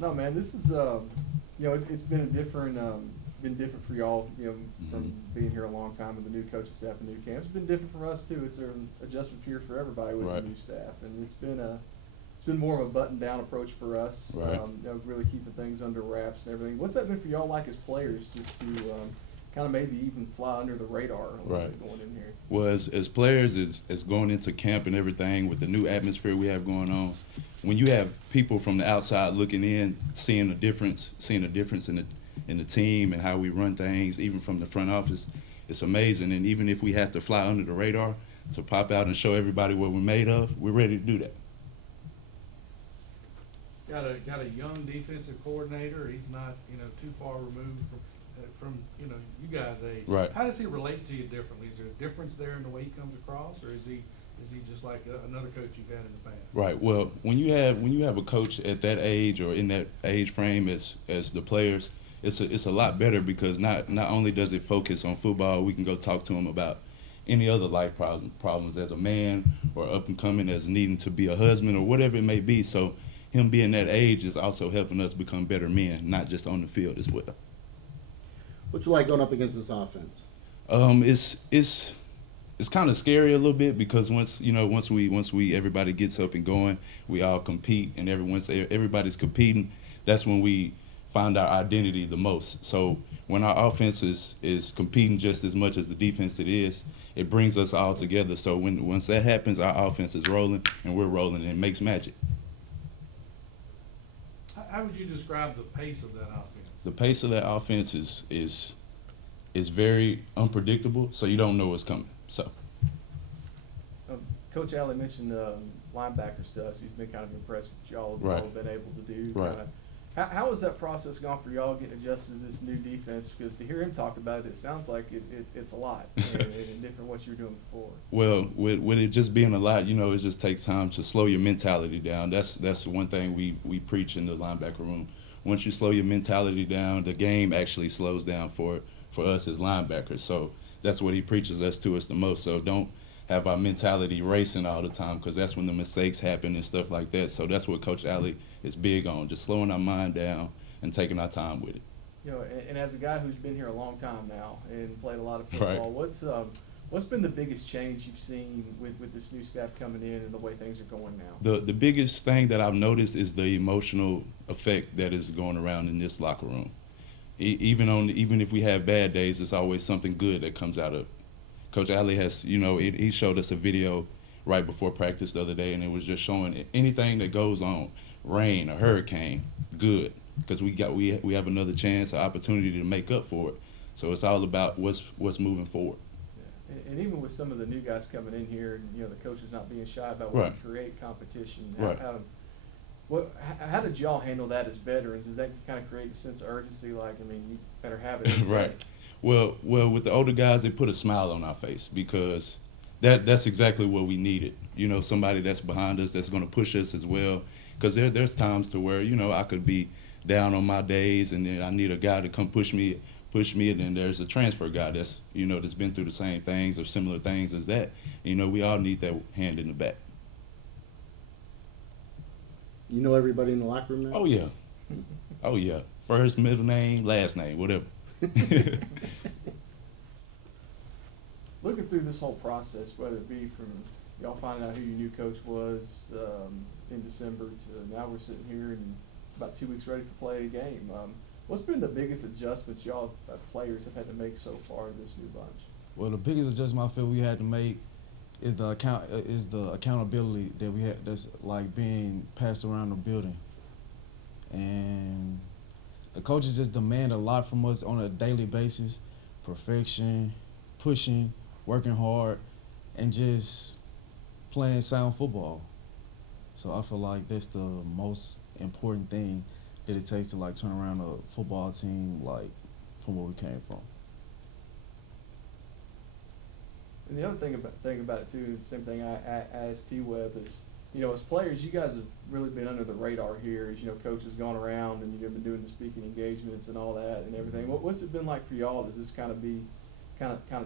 No, man, this is it's been different for y'all, Hmm. from being here a long time with the new coaching staff and new camps. It's been different for us too. It's an adjustment period for everybody with the Right. new staff, and it's been more of a button down approach for us. Right. Really keeping things under wraps and everything. What's that been for y'all like as players, just to kind of maybe even fly under the radar a little Right. bit going in here? Well, as players, as going into camp and everything with the new atmosphere we have going on, when you have people from the outside looking in, seeing a difference in the team and how we run things, even from the front office, it's amazing. And even if we have to fly under the radar to pop out and show everybody what we're made of, we're ready to do that. Got a young defensive coordinator. He's not too far removed from you guys' age. Right. How does he relate to you differently? Is there a difference there in the way he comes across, or is he just like another coach you've had in the past? Right. Well, when you have a coach at that age or in that age frame as the players, it's a lot better because not only does it focus on football, we can go talk to him about any other life problems as a man or up and coming as needing to be a husband or whatever it may be. So him being that age is also helping us become better men, not just on the field as well. What's it like going up against this offense? It's kind of scary a little bit because once we everybody gets up and going, we all compete, and everybody's competing, that's when we find our identity the most. So when our offense is competing just as much as the defense it brings us all together. So once that happens, our offense is rolling and we're rolling, and it makes magic. How would you describe the pace of that offense? The pace of that offense is very unpredictable, so you don't know what's coming. So Um, Coach Alley mentioned linebackers to us. He's been kind of impressed with what y'all Right. have been able to do. Right. Kinda, how has that process gone for y'all getting adjusted to this new defense? Because to hear him talk about it, it sounds like it's a lot and different from what you were doing before. well, with it just being a lot, it just takes time to slow your mentality down. That's one thing we preach in the linebacker room. Once you slow your mentality down, the game actually slows down for us as linebackers. So that's what he preaches us to us the most. So don't have our mentality racing all the time because that's when the mistakes happen and stuff like that. So that's what Coach Alley is big on, just slowing our mind down and taking our time with it. And as a guy who's been here a long time now and played a lot of Right. football, what's been the biggest change you've seen with this new staff coming in and the way things are going now? The biggest thing that I've noticed is the emotional effect that is going around in this locker room. Even if we have bad days, it's always something good that comes out of it. Coach Alley has, he showed us a video right before practice the other day, and it was just showing anything that goes on, rain, a hurricane, good, because we have another chance, an opportunity to make up for it. So it's all about what's moving forward. Yeah. And even with some of the new guys coming in here, and the coaches not being shy about Right. wanting to create competition. Right. How did y'all handle that as veterans? Does that kind of create a sense of urgency? Like, I mean, you better have it. Right. Well, with the older guys, they put a smile on our face because that's exactly what we needed. Somebody that's behind us that's going to push us as well. Because there's times to where I could be down on my days, and then I need a guy to come push me, and then there's a transfer guy that's been through the same things or similar things as that. We all need that hand in the back. You know everybody in the locker room now? Oh yeah, oh yeah. First, middle name, last name, whatever. Looking through this whole process, whether it be from y'all finding out who your new coach was in December to now we're sitting here and about 2 weeks ready to play a game. What's been the biggest adjustments y'all players have had to make so far in this new bunch? Well, the biggest adjustment I feel we had to make is the accountability that we had that's like being passed around the building, and the coaches just demand a lot from us on a daily basis: perfection, pushing, working hard, and just playing sound football. So I feel like that's the most important thing that it takes to like turn around a football team like from where we came from. And the other thing about it too is the same thing I asked T-Web is, as players, you guys have really been under the radar here as, coach has gone around and you've been doing the speaking engagements and all that and everything. What's it been like for y'all? Does this kind of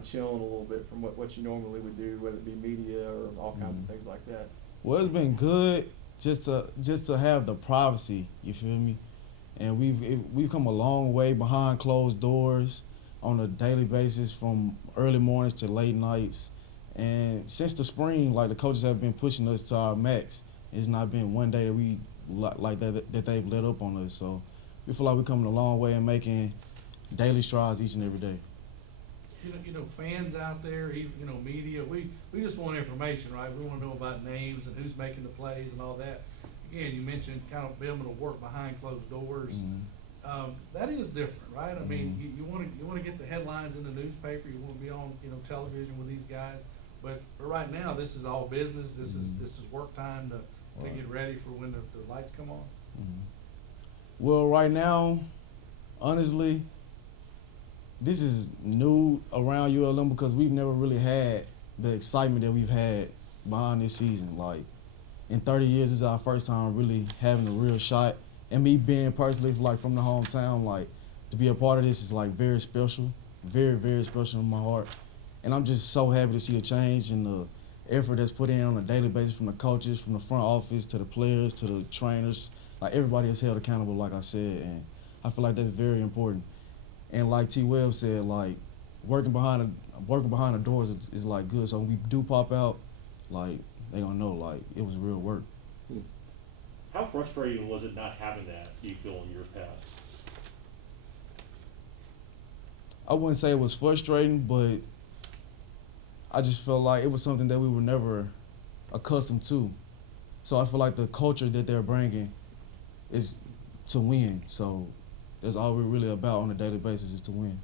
chilling a little bit from what you normally would do, whether it be media or all kinds of things like that? Well, it's been good just to have the privacy. You feel me? and we've come a long way behind closed doors on a daily basis, from early mornings to late nights. And since the spring, like, the coaches have been pushing us to our max. It's not been one day that we like that they've let up on us. So we feel like we're coming a long way and making daily strides each and every day. Fans out there, even, media, we just want information, right? We want to know about names and who's making the plays and all that. Again, you mentioned kind of being able to work behind closed doors. Mm-hmm. That is different, right? I mean, you want to get the headlines in the newspaper. You want to be on, television with these guys. But right now, this is all business. This is work time to get ready for when the lights come on. Mm-hmm. Well, right now, honestly, this is new around ULM because we've never really had the excitement that we've had behind this season. Like, in 30 years, this is our first time really having a real shot. And me being personally, like, from the hometown, like, to be a part of this is, like, very special, very, very special in my heart. And I'm just so happy to see a change in the effort that's put in on a daily basis from the coaches, from the front office to the players to the trainers. Like, everybody is held accountable, like I said, and I feel like that's very important. And like T. Webb said, like, working behind the doors is like good. So when we do pop out, like, they gonna know, like, it was real work. How frustrating was it not having that, do you feel, in years past? I wouldn't say it was frustrating, but I just felt like it was something that we were never accustomed to. So I feel like the culture that they're bringing is to win. So that's all we're really about on a daily basis, is to win.